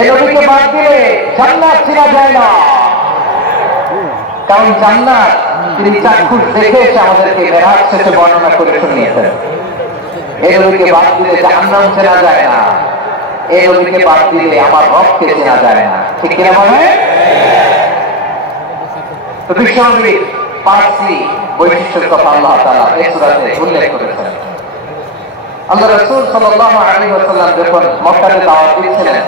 এই নবীকে বাদ দিলে জান্নাত চেনা যায় না। কারণ জান্নাত তিনি চাক্ষুষ দেখে এসে আমাদেরকে মেরাজ শেষে বর্ণনা করে শুনিয়েছেন। এই নবীকে বাদ দিলে জাহান্নাম চেনা যায় না। এই নবীকে বাদ দিলে আমার রবকে চেনা যায় না। ঠিক কিনা বলে? তো বিশ্বনবীর পাঁচটি বৈশিষ্ট্যের কথা আল্লাহ তাআলা এই সূরাতে উল্লেখ করেছেন। আল্লাহ রাসূল সাল্লাল্লাহু আলাইহি ওয়াসাল্লাম যখন মক্কাতে দাওয়াত দিচ্ছিলেন,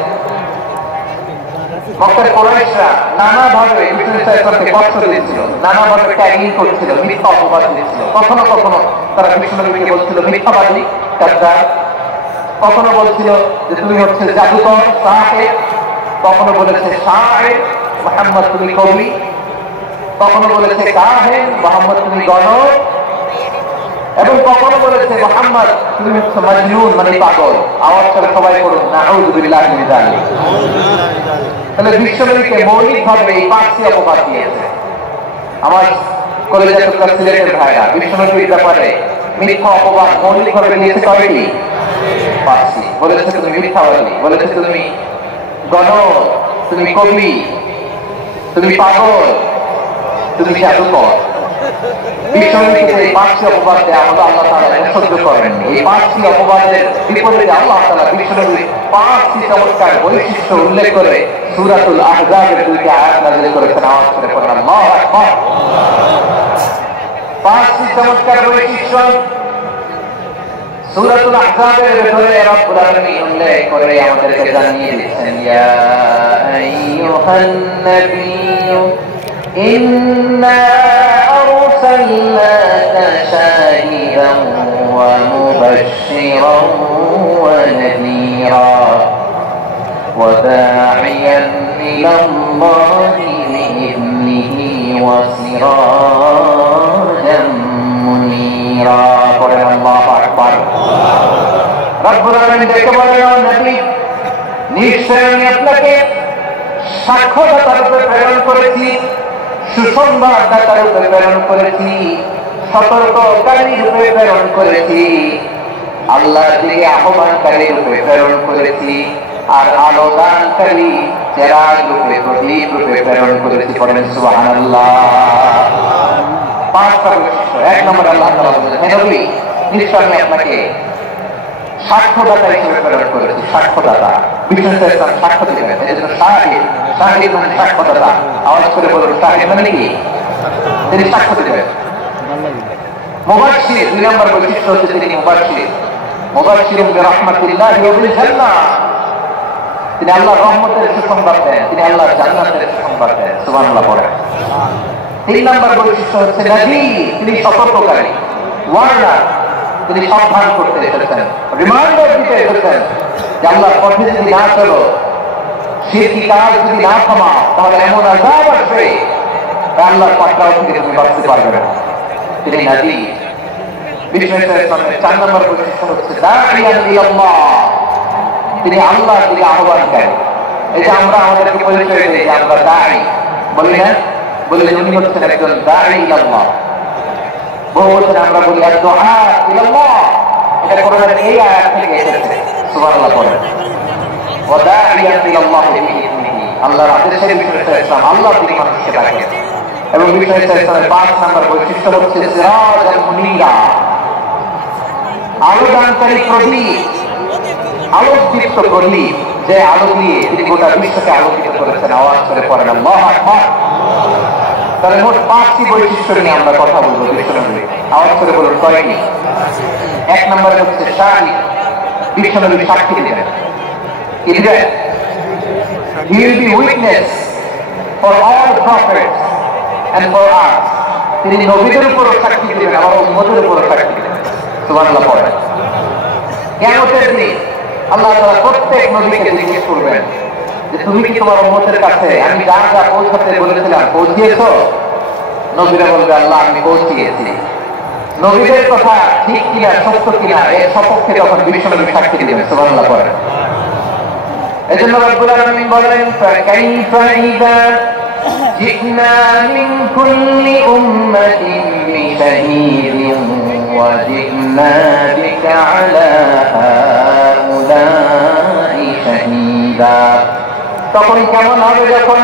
মক্কার কুরাইশরা নানাভাবে বিশ্বনবীকে কষ্ট দিচ্ছিল, নানাভাবে ট্যাগিং করছিল, মিথ্যা অপবাদ দিচ্ছিল। কখনো কখনো তারা বিশ্বনবীকে বলছিল মিথ্যাবাদী, কাযযাব। কখনো বলছিল যে তুমি হচ্ছে জাদুকর, সাহেব। কখনো বলেছে শায়ের, মুহাম্মদ তুমি কবি। কখনো বলেছে কাহিন, মুহাম্মদ তুমি গণক। এবং কখনো বলেছে মুহাম্মদ তুমি হচ্ছে মাজনুন, মানে পাগল। আওয়াজ করে সবাই করুন নাউযু বিল্লাহি মিন যালিক। তাহলে বিশ্বনবীকে মৌলিকভাবে এই পাঁচটি অপবাদ দিয়েছে। আমার কলেজের টুকরা সিলেটের ভাইরা, বিশ্বনবীর ব্যাপারে মিথ্যা অপবাদ মৌলিকভাবে দিয়েছে কয়টি? পাঁচটি। বলেছে তুমি মিথ্যাবাদী, বলেছে তুমি গণক, তুমি কবি, তুমি পাগল, তুমি জাদুকর। বিশ্বনবীকে এই পাঁচটি অপবাদ দেওয়া হলো, আল্লাহ তাআলা সহ্য করেননি। এই পাঁচটি অপবাদের বিপরীতে আল্লাহ তাআলা বিশ্বনবীর পাঁচটি চমৎকার বৈশিষ্ট্য উল্লেখ করে সূরাতুল আহজাবের দুইটি আয়াত নাযিল করেছেন। আওয়াজ করে পড়ুন আল্লাহু আকবার। পাঁচটি চমৎকার বৈশিষ্ট্য সূরাতুল আহজাবের ভেতরে রব্বুল আলামিন উল্লেখ করে আমাদেরকে জানিয়ে দিচ্ছেন, ইয়া আইয়ুহান নাবিয়্যু ইন্না আরসালনাকা শাহিদান ওয়া মুবাশশিরান ওয়া নাযীরা ওয়া দা'iয়ান ইলাল্লাহি বিইذনিহি ওয়া সিরাজাম মুনীরা। পড়েন আল্লাহু আকবার। রব্বুল আলামিন ডেকে বলেন, ও নবী, নিশ্চয় আমি আপনাকে সাক্ষ্যদাতার রূপে প্রেরণ করেছি, সুসংবাদদাতার রূপে প্রেরণ করেছি, সতর্ককারী রূপে প্রেরণ করেছি, আল্লাহর দিকে আহ্বানকারী রূপে প্রেরণ করেছি, আর আলো দানকারী চেরাগ রূপে, প্রদীপ রূপে প্রেরণ করেছি। পড়েন সুবহানাল্লাহ। পাঁচটা বৈশিষ্ট্য। এক নম্বর, আল্লাহ তাআলা বলেন, হে নবী, নিশ্চয় আমি আপনাকে সাক্ষ্যদাতা হিসেবে প্রেরণ করেছি। সাক্ষ্যদাতা, বিশ্বনবী সাক্ষ্য দিবেন। এই জন্য শাহিদ, শাহিদ মানে সাক্ষ্যদাতা। আওয়াজ করে বলুন, শাহিদ মানে কি? তিনি সাক্ষ্য দিবেন। মুবাশশির, দুই নম্বর বৈশিষ্ট্য হচ্ছে তিনি মুবাশশির। মুবাশশিরুন বিরাহমাতিল্লাহি ওয়া বিল জান্নাহ। তিনি আল্লাহর রহমতের সুসংবাদ দেন, তিনি আল্লাহর জান্নাতের সুসংবাদ দেন। সুবহানাল্লাহ পড়েন। তিন নম্বর বৈশিষ্ট্য হচ্ছে নবী, তিনি সতর্ককারী, ওয়ার্নার। তিনি সাবধান করতে এসেছেন, রিমাইন্ডার দিতে এসেছেন যে আল্লাহর পথে যদি না চলো, শিরকি কাজ যদি না থামাও, তাহলে এমন আযাব আসবে আল্লাহর পাকড়াও থেকে তুমি বাঁচতে পারবে না। তিনি নবী। চার নম্বর বৈশিষ্ট্য হচ্ছে দাঈয়ান ইলাল্লাহ, তিনি আল্লাহর দিকে আহ্বানকারী। এই যে আমরা আমাদেরকে পরিচয় দিই যে আমরা দাঈ, বলি না? বলি যে উনি হচ্ছেন একজন দাঈ ইলাল্লাহ। বহু বছর আমরা বলি দুআ ইলাল্লাহ, এটা কোরআনের এই আয়াত থেকে এসেছে। সুবহানাল্লাহ পড়েন। ওয়া দাঈয়ান ইলাল্লাহি বিইذনিহি, আল্লাহর আদেশে বিশ্বনবী ইসলাম আল্লাহর দিকে মানুষকে ডাকে। এবং বিশ্বনবী ইসলামের ৫ নম্বর বৈশিষ্ট্য হচ্ছে সিরাজাল মুনীরা, আলোদানকারী প্রদীপ, আলোকদীপ্ত প্রদীপ, যে আলো দিয়ে তিনি গোটা বিশ্বকে আলোকিত করেছেন। আওয়াজ করে পড়েন আল্লাহু আকবার। তাহলে মোট ৫টি বৈশিষ্ট্য নিয়ে আমরা কথা বলবো বিশ্বনবী। আওয়াজ করে বলুন কয়টি? এক নম্বরে হচ্ছে শাহিদ, বিশ্বনবী সাক্ষী দিবেন। কি দিবেন? He will be witness for all prophets and for us. তিনি নবীদের উপরও সাক্ষী দিবেন, আবার উম্মতের উপরও সাক্ষী দিবেন। সুবহানাল্লাহ পড়েন। কিয়ামতের দিন আল্লাহ তাআলা প্রত্যেক নবীকে জিজ্ঞেস করবেন যে তুমি কি তোমার উম্মতের কাছে আমি যা যা পৌঁছাতে বলেছিলাম পৌঁছিয়েছো? নবীরা বলবে আল্লাহ আমি পৌঁছিয়েছি। নবীদের কথা ঠিক কিনা, সত্য কিনা, এর সপক্ষে যখন বিশ্বনবী সাক্ষী দিবেন। সুবহানাল্লাহ পড়েন। এজন্য রব্বুল আলামিন বলেন, ফাকাইফা ইযা জি'না মিন কুল্লি উম্মাতিন বিশাহীদিন ওয়া জি'না বিকা আলা হাউলাই শাহীদা। তখন কেমন হবে যখন